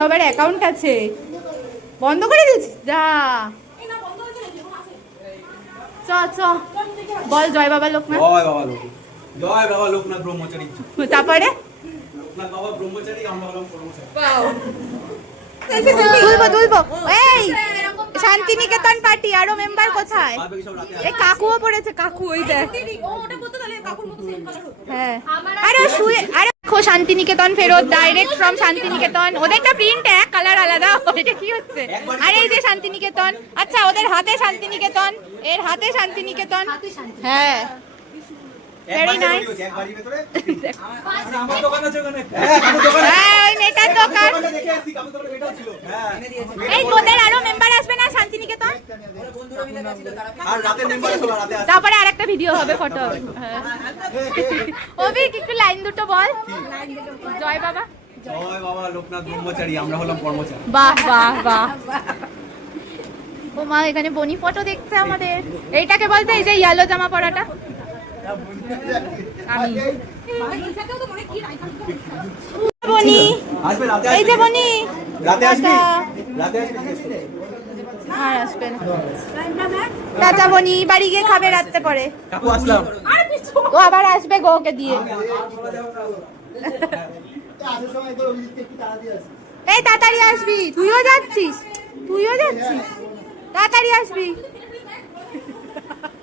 সবার অ্যাকাউন্ট আছে, বন্ধ করে দিচ্ছি যা। চ চ বল জয় বাবা লোকনাথ। জয় বাবা লোকনাথ, জয় বাবা লোকনাথ ব্রহ্মচারী। তারপরে লোকনাথ বাবা ব্রহ্মচারী, আমরা হলাম কর্মচারী। তুলবো তুলবো। এই শান্তিনিকেতন পার্টি আরো মেম্বার কোথায়? এই কাকুও পড়েছে, কাকু ওই দেখ। হ্যাঁ আরে শুয়ে, আরে দেখো শান্তিনিকেতন ফেরত, ডাইরেক্ট ফ্রম শান্তিনিকেতন। ওদেরটা প্রিন্ট এক কালার আলাদা, এটা কি হচ্ছে? আরে এই যে শান্তিনিকেতন, আচ্ছা ওদের হাতে শান্তিনিকেতন, এর হাতে শান্তিনিকেতন। হ্যাঁ ভেরি নাইস। আমার দোকান আছে ওখানে। হ্যাঁ ওই মেটার দোকান। এই তোদের আরো মেম্বার আসবে না শান্তিনিকেতন? আর রাতের মেম্বার সবার রাতে আসে। তারপরে আরেকটা ভিডিও হবে, ফটো হবে। অভিক একটু লাইন দুটো বল। জয় বাবা। জয় বাবা লোকনাথ ব্রহ্মচারী, আমরা হলাম কর্মচারী। বাহ বাহ বাহ। ও মা এখানে বনি ফটো দেখছে আমাদের। এইটাকে বলতে এই যে ইয়েলো জামা পরাটা আমি। বনি আসবে রাতে, এই যে বনি রাতে আসবি, টাটা। রাতে আসবি। আর আসবে না। টাটা বনি, বাড়ি গিয়ে খাবে রাত্রে পরে। কাকু আসলাম। ও আবার আসবে গো ওকে দিয়ে। এই তাড়াতাড়ি আসবি, তুইও যাচ্ছিস, তুইও যাচ্ছিস, তাড়াতাড়ি আসবি।